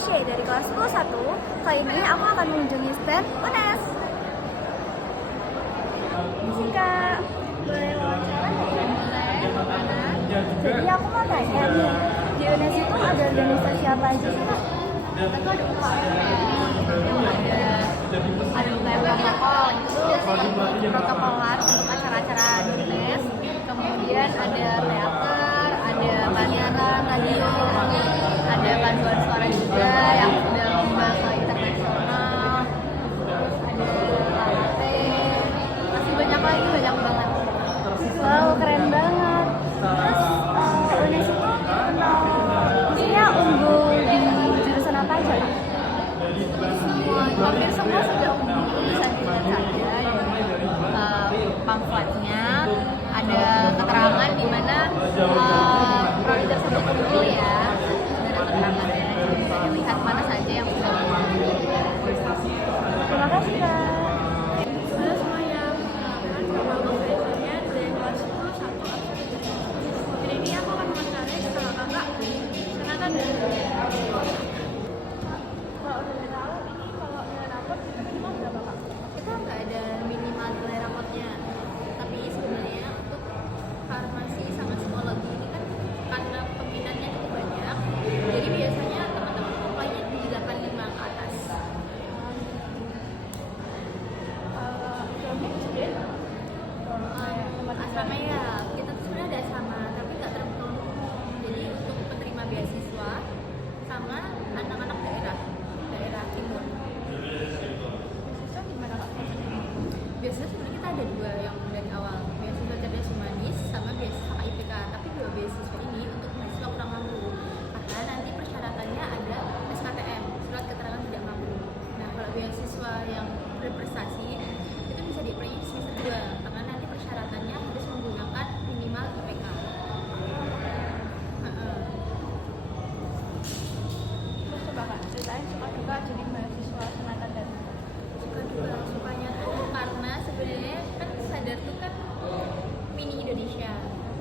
Shay dari kelas 11. Kali ini aku akan mengunjungi stand UNES. Kak, boleh wawancara nggak? Boleh. Jadi aku mau tanya nih, di UNES itu ada organisasi apa aja sih Kak? Itu ada UKM protokol, itu protokoler untuk acara-acara di UNES. Kemudian ada teater, ada penyiaran radio, ada paduan suara juga yang sudah membahas internasional, terus ada karate, masih banyak lagi, banyak banget. Wow, keren banget. Terus UNES itu maksudnya unggul di jurusan apa aja Kak? Hampir semua sudah bisa dilihat saja di pamfletnya ada keterangan di mana prodi tersebut unggul ya, ada keterangannya, jadi bisa dilihat mana saja yang sudah unggul. Terima kasih Kak. Halo semuanya, nama saya Sonia dari kelas 11. Jadi ini aku akan mencari sama kakak Senata dan kalau udah tahu ini kalau nilai rapot minimal berapa kak? Kita nggak ada minimal nilai rapotnya, tapi sebenarnya untuk farmasi sama psikologi ini kan karena peminatnya cukup banyak, jadi biasanya teman-teman apply-nya di 85 ke atas. Jawabnya sedikit. Asrama ya, kita tuh sebenarnya ada asrama, tapi nggak terbuka untuk umum. Jadi untuk penerima beasiswa sama anak-anak daerah timur. Beasiswa gimana kak? Biasanya sebenarnya kita ada dua yang dari awal, beasiswa cerdas humanis sama beasiswa KIPK. Tapi dua beasiswa ini untuk mahasiswa kurang mampu, karena nanti persyaratannya ada SKTM, surat keterangan tidak mampu. Nah kalau beasiswa yang berprestasi itu bisa di-apply di semester 2, karena nanti persyaratannya harus menggunakan minimal IPK. Terus coba kak ceritain suka duka jadi mahasiswa Senata dan Suka duka, sukanya tuh karena sebenarnya kan sadar tuh kan mini Indonesia,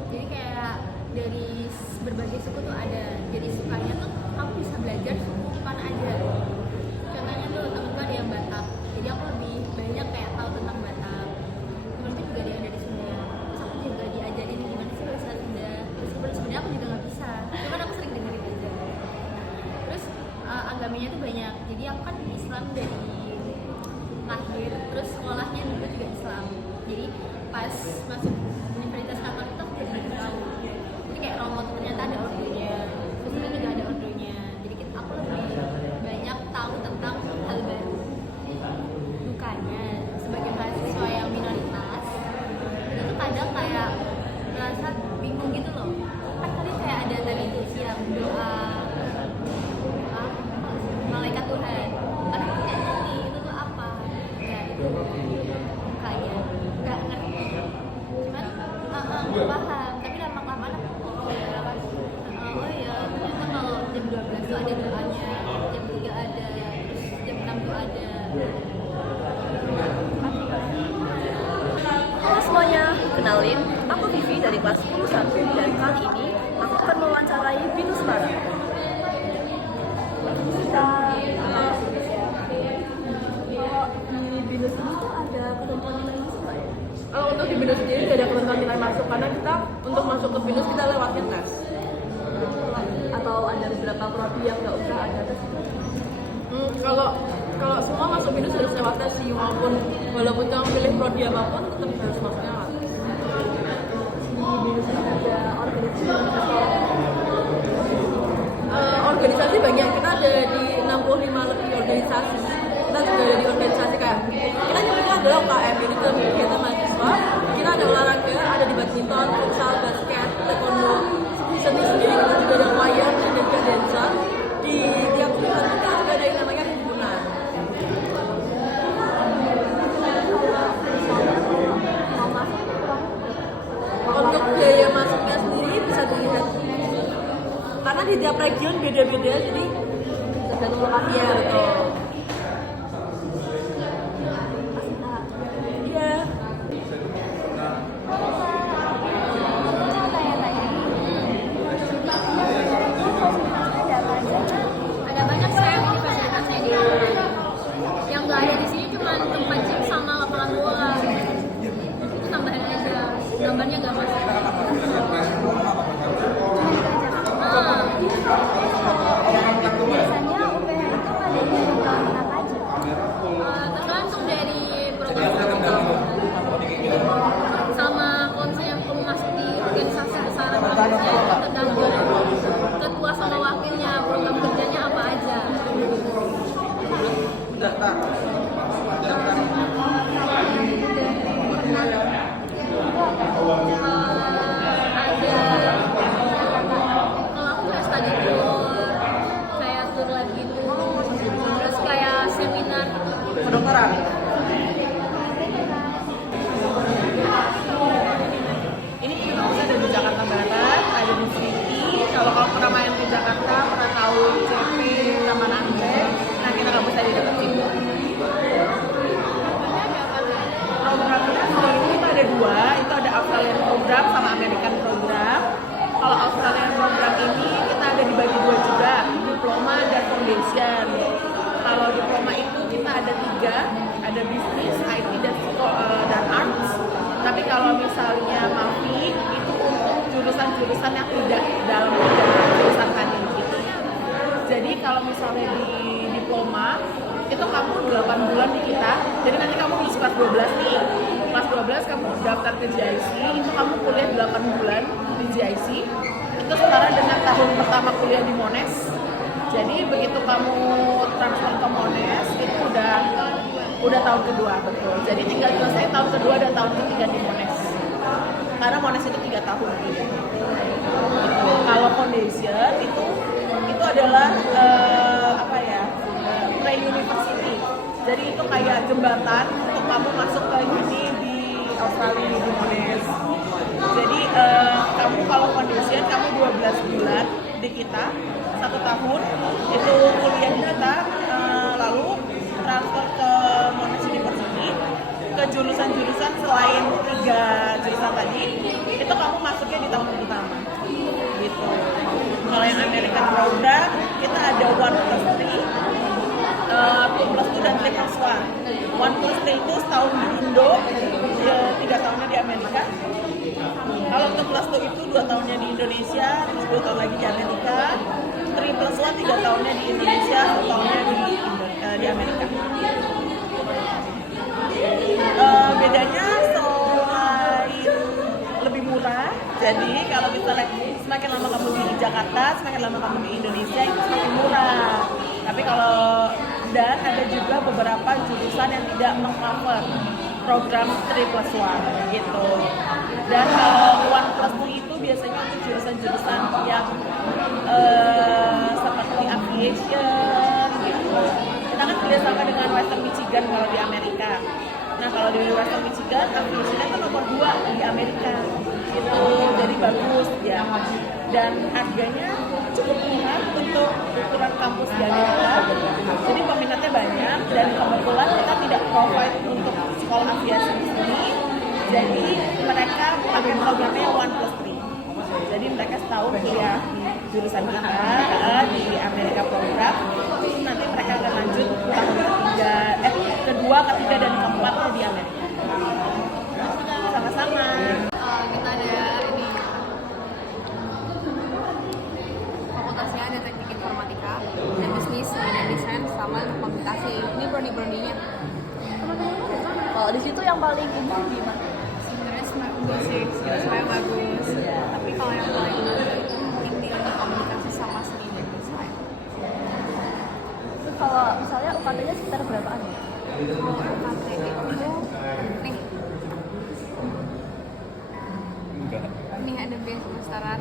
jadi kayak dari berbagai suku tuh ada. Jadi sukanya tuh kamu bisa belajar suku mana aja. Contohnya tuh temenku ada yang Batak, jadi aku lebih banyak kayak tahu tentang Batak. Temenku juga ada yang dari Sunda, terus aku juga diajarin gimana sih bahasa Sunda, meskipun sebenarnya aku juga nggak bisa, cuman aku sering dengerin aja. Terus agamanya tuh banyak, jadi aku kan Islam dari lahir, terus sekolahnya dulu juga Islam. Jadi pas masuk Universitas Katolik itu aku jadi tahu, jadi kayak Romo tuh ternyata ada ordonya, terus ini juga ada ordonya, jadi aku lebih banyak tahu tentang hal baru. Dukanya sebagai mahasiswa yang minoritas itu tuh kadang kayak merasa bingung gitu loh, kan tadi kayak ada tadi tuh siang doa malaikat Tuhan, kan aku kayak ngerti itu tuh apa ya, itu kayak nggak ngerti, cuman nggak paham. Tapi lama-lama aku oh ya ternyata kalau jam 12 tuh ada doanya, jam 3 ada, terus jam 6 tuh ada. Halo semuanya, kenalin, aku Vivi dari kelas 11 dan kali ini aku akan mewawancarai BINUS Barat. Kalau di BINUS ini tuh ada ketentuan nilai masuk nggak ya? Untuk di BINUS sendiri tidak ada ketentuan nilai masuk, karena kita untuk masuk ke BINUS kita lewatnya tes. Atau ada beberapa prodi yang nggak usah ada tes itu? Kalau semua masuk BINUS harus lewat tes sih, walaupun kamu pilih prodi apapun tetap harus masuknya lewat tes. Di BINUS ini ada organisasi Organisasi banyak, kita ada di 65 lebih organisasi. Kita juga ada di organisasi kayak kita nyebutnya adalah UKM, jadi kita kegiatan mahasiswa. Kita ada olahraga, ada di badminton, futsal, basket, taekwondo, seni sendiri. Kita juga ada choir dan juga dancer. Di tiap jurusan kita juga ada yang namanya himpunan. Untuk biaya masuknya sendiri bisa dilihat, karena di tiap region beda-beda, jadi tergantung lokasi ya. Betul. Iya. Ada banyak saya Biasanya UPH itu ngadain program apa aja? Tergantung dari program sama kalau misalnya kamu masuk di organisasi besaran kampusnya itu tergantung ketua sama wakilnya program kerjanya apa aja. Ada kalau aku kayak study tour, kayak tour lab gitu, terus kayak seminar gitu. Kedokteran. Ini kampusnya ada di Jakarta Barat, ada di Siti. Kalau kamu pernah main di Jakarta, pernah tahu CP Taman Anggrek, nah kita kampusnya di dekat situ. Programnya kalau ini kita ada dua, itu ada Australian Program sama American Program. Kalau Australian Program ini kita ada dibagi dua juga, diploma dan foundation. Kalau diploma itu kita ada tiga, ada bisnis, IT dan arts. Tapi kalau misalnya MAFI itu untuk jurusan-jurusan yang tidak dalam jurusan tadi gitu. Jadi kalau misalnya di diploma itu kamu 8 bulan di kita, jadi nanti kamu di kelas 12 nih, kelas 12 kamu daftar ke GIC, itu kamu kuliah 8 bulan di GIC, itu setara dengan tahun pertama kuliah di Monash. Jadi begitu kamu transfer ke Monash, itu udah tahun kedua, betul. Jadi tinggal selesai tahun kedua dan tahun ketiga di Monash, karena Monash itu 3 tahun gitu. Kalau foundation itu adalah pre-university. Jadi itu kayak jembatan untuk kamu masuk ke uni di Australia di Monash. Jadi kamu kalau foundation kamu 12 bulan di kita, 1 tahun itu kuliah di kita, lalu transfer ke Monash University ke jurusan-jurusan selain 3 jurusan tadi, itu kamu masuknya di tahun pertama gitu. Kalau yang American Program kita ada 1+3, 2+2 dan 3+1. 1+3 itu setahun di Indo, 3 tahunnya di Amerika. Kalau 2+2 itu 2 tahunnya di Indonesia, terus 2 tahun lagi di Amerika. 3+1 3 tahunnya di Indonesia, 1 tahunnya di Amerika. Bedanya selain lebih murah, jadi kalau misalnya semakin lama kamu di Jakarta, semakin lama kamu di Indonesia itu semakin murah. Tapi kalau dan ada juga beberapa jurusan yang tidak meng-cover program 3+1 gitu. Dan kalau 1+2 itu biasanya untuk jurusan-jurusan yang seperti aviation gitu. Kita kan kerjasama dengan Western Michigan kalau di Amerika. Nah kalau di Western Michigan, aviation itu nomor 2 di Amerika gitu. Jadi bagus ya. Dan harganya cukup murah untuk ukuran kampus di Amerika. Jadi peminatnya banyak dan kebetulan kita tidak provide untuk sekolah aviasi di sini. Jadi mereka pakai programnya 1+3. Jadi mereka setahun kuliah di jurusan kita di Amerika Program. Terus nanti mereka akan lanjut tahun kedua, ketiga dan keempat di Amerika. Sama-sama. Kita ada ini fakultasnya ada teknik informatika, ada bisnis, ada desain, sama komunikasi. Ini brownie-brownie-nya. Kalau di situ yang paling ini gimana? Sebenarnya bagus sih, sebenarnya bagus. Tapi kalau yang paling bagus itu mungkin di komunikasi sama seni dan desain. Terus kalau misalnya UKT-nya sekitar berapaan ya? UKT itu nih ada base semesteran.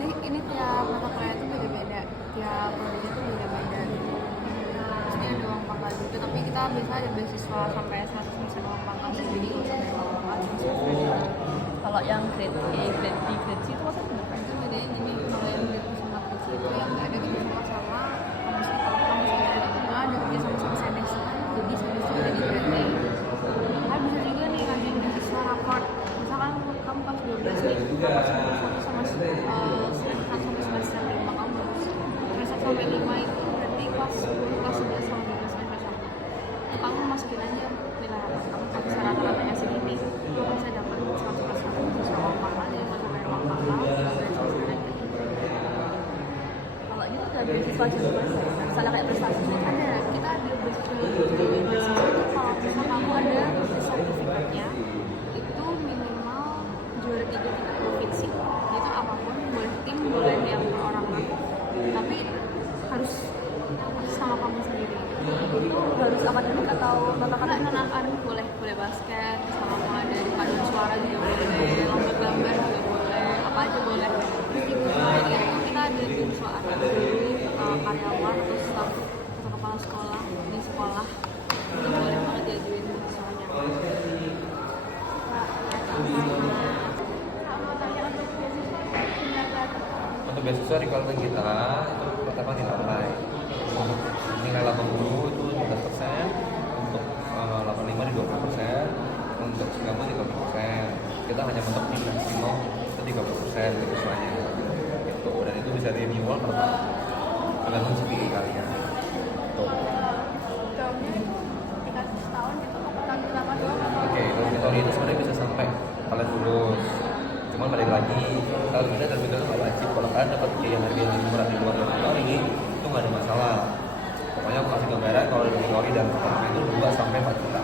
Ini tiap mata kuliah itu beda-beda, tiap prodi itu beda-beda. Terus ini ada uang pangkal juga, tapi kita biasa ada beasiswa sampai 100% uang pangkal, jadi nggak usah bayar uang pangkal. Kalau yang grade A, grade B, grade C itu maksudnya berapa? Itu bedanya gini, kalau yang grade B sama grade C itu yang nggak ada kerjasama sama kampusnya, kalau kampusnya ada kerjasama sama SEDES, jadi SEDES itu jadi grade A. Nah bisa juga nih ngajuin beasiswa raport, misalkan kamu kelas 12 nih, raport sama 1 sampai semester 5 kamu bagus, semester sampai 5 itu berarti kelas 10, kelas 11 sama 12 kan sama. Kamu masukin aja nilai raport kamu, kalau bisa rata-ratanya segini, kamu bisa dapat 100% beasiswa uang pangkal, jadi nggak usah bayar uang pangkal, dan selesai aja. ada beasiswa juga sih. Misalnya kayak prestasi Ada, kita ada beasiswa itu kalau misal kamu ada sertifikatnya itu minimal juara 3 tingkat provinsi. Itu apapun, boleh tim, boleh yang orang tapi harus sama kamu sendiri. itu harus akademik atau non Karena akademik? non boleh basket, sama kamu ada di paduan suara juga boleh, lomba gambar juga boleh, apa aja boleh. Terus di Wisma itu kita ada beasiswa akademik, karyawan, terus staf atau kepala sekolah di sekolah itu boleh banget diajuin beasiswanya. Untuk beasiswa requirement kita itu pertama nilai. Untuk nilai 80 itu 15%, untuk 85 di 20%, untuk 90 di 30%. Kita hanya mentok di maksimal itu 30% beasiswanya. Gitu. Dan itu bisa renewal per tahun. Tergantung CPI kalian. Tuh. Jawabnya itu dikasih setahun gitu, tahun pertama doang atau Oke, kalau teori itu sebenarnya bisa sampai kalian lulus. Cuman balik lagi, kalau bisa terbilang nggak wajib. Kalau kalian dapat yang harga yang murah di luar dari teori, itu nggak ada masalah. Pokoknya aku kasih gambaran kalau dari teori dan pertama itu 2 sampai 4 juta.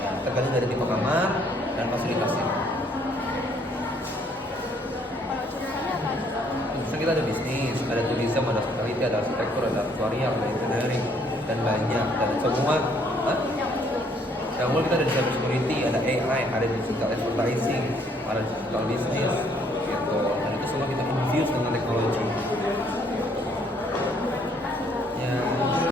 Ya, tergantung dari tipe kamar dan fasilitasnya. kalau jurusannya apa aja? Terus kita ada bisnis, ada tourism, ada hospitality, ada arsitektur, ada aktuarial, ada engineering, dan banyak. Dan semua, yang mulai kita ada cyber security, ada AI, ada digital advertising, ada digital business, gitu. Dan itu semua kita infuse dengan teknologi.